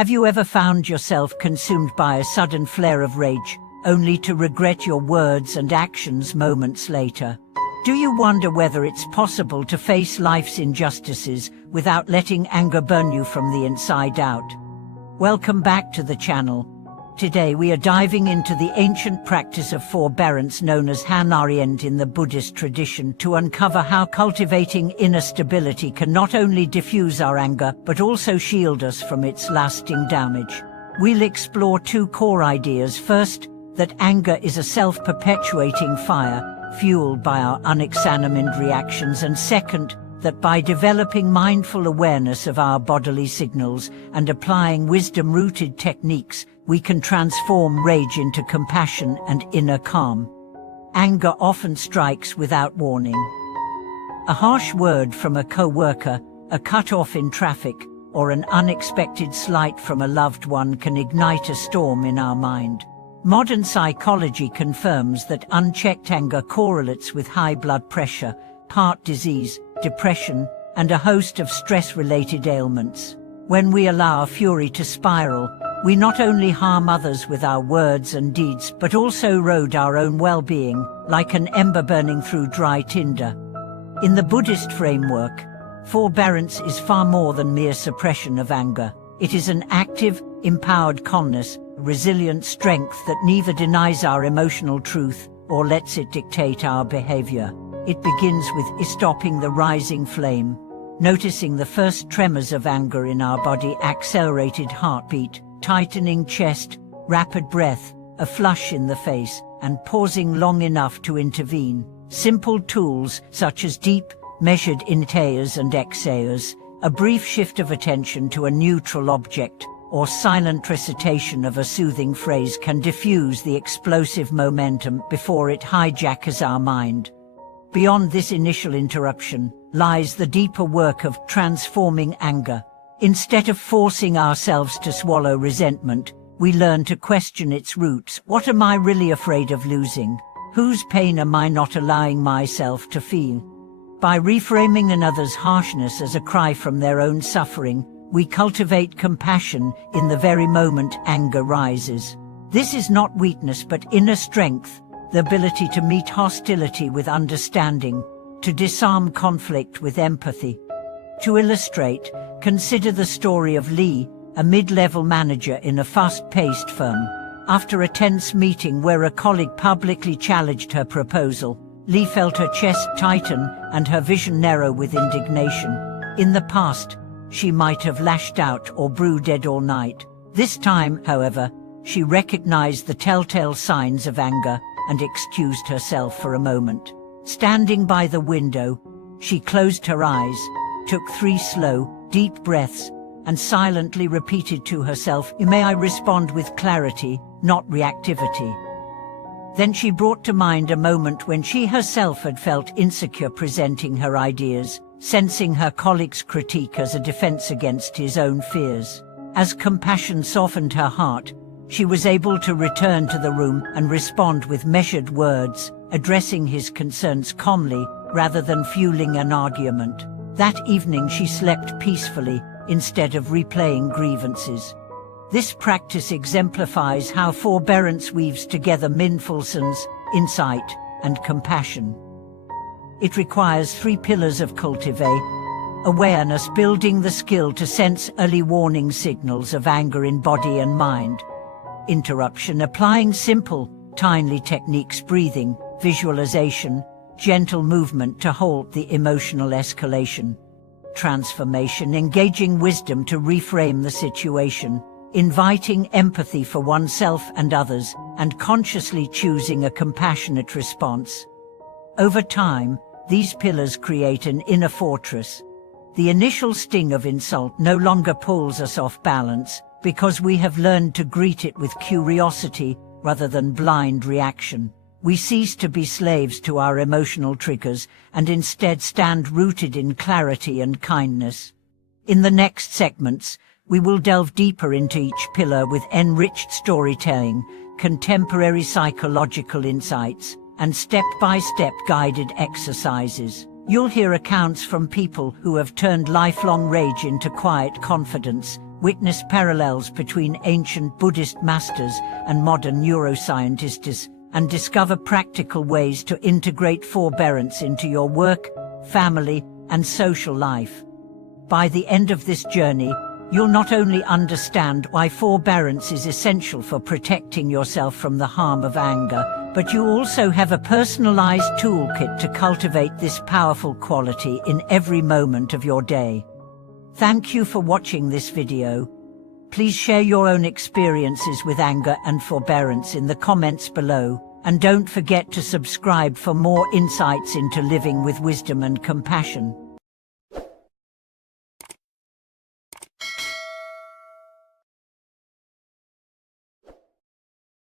Have you ever found yourself consumed by a sudden flare of rage, only to regret your words and actions moments later? Do you wonder whether it's possible to face life's injustices without letting anger burn you from the inside out? Welcome back to the channel. Today we are diving into the ancient practice of forbearance known as Hanarient in the Buddhist tradition to uncover how cultivating inner stability can not only diffuse our anger but also shield us from its lasting damage. We'll explore two core ideas. First, that anger is a self-perpetuating fire, fueled by our unexamined reactions, and second, that by developing mindful awareness of our bodily signals and applying wisdom-rooted techniques, we can transform rage into compassion and inner calm. Anger often strikes without warning. A harsh word from a co-worker, a cut-off in traffic, or an unexpected slight from a loved one can ignite a storm in our mind. Modern psychology confirms that unchecked anger correlates with high blood pressure, heart disease, depression, and a host of stress-related ailments. When we allow our fury to spiral, we not only harm others with our words and deeds but also erode our own well-being, like an ember burning through dry tinder. In the Buddhist framework, forbearance is far more than mere suppression of anger. It is an active, empowered calmness, resilient strength that neither denies our emotional truth or lets it dictate our behavior. It begins with stopping the rising flame, noticing the first tremors of anger in our body, accelerated heartbeat, tightening chest, rapid breath, a flush in the face, and pausing long enough to intervene. Simple tools such as deep, measured inhales and exhales, a brief shift of attention to a neutral object, or silent recitation of a soothing phrase can diffuse the explosive momentum before it hijacks our mind. Beyond this initial interruption lies the deeper work of transforming anger. Instead of forcing ourselves to swallow resentment, we learn to question its roots. What am I really afraid of losing? Whose pain am I not allowing myself to feel? By reframing another's harshness as a cry from their own suffering, we cultivate compassion in the very moment anger rises. This is not weakness but inner strength, the ability to meet hostility with understanding, to disarm conflict with empathy. To illustrate, consider the story of Lee, a mid-level manager in a fast-paced firm. After a tense meeting where a colleague publicly challenged her proposal, Lee felt her chest tighten and her vision narrow with indignation. In the past, she might have lashed out or brooded all night. This time, however, she recognized the telltale signs of anger and excused herself for a moment. Standing by the window, she closed her eyes, took 3 slow, deep breaths, and silently repeated to herself, "May I respond with clarity, not reactivity." Then she brought to mind a moment when she herself had felt insecure presenting her ideas, sensing her colleague's critique as a defense against his own fears. As compassion softened her heart, she was able to return to the room and respond with measured words, addressing his concerns calmly rather than fueling an argument. That evening she slept peacefully, instead of replaying grievances. This practice exemplifies how forbearance weaves together mindfulness, insight, and compassion. It requires 3 pillars of cultivate: awareness, building the skill to sense early warning signals of anger in body and mind; interruption, applying simple, timely techniques, breathing, visualization, gentle movement to halt the emotional escalation; transformation, engaging wisdom to reframe the situation, inviting empathy for oneself and others, and consciously choosing a compassionate response. Over time, these pillars create an inner fortress. The initial sting of insult no longer pulls us off balance, because we have learned to greet it with curiosity rather than blind reaction. We cease to be slaves to our emotional triggers and instead stand rooted in clarity and kindness. In the next segments, we will delve deeper into each pillar with enriched storytelling, contemporary psychological insights, and step-by-step guided exercises. You'll hear accounts from people who have turned lifelong rage into quiet confidence, witness parallels between ancient Buddhist masters and modern neuroscientists, and discover practical ways to integrate forbearance into your work, family, and social life. By the end of this journey, you'll not only understand why forbearance is essential for protecting yourself from the harm of anger, but you also have a personalized toolkit to cultivate this powerful quality in every moment of your day. Thank you for watching this video. Please share your own experiences with anger and forbearance in the comments below, and don't forget to subscribe for more insights into living with wisdom and compassion.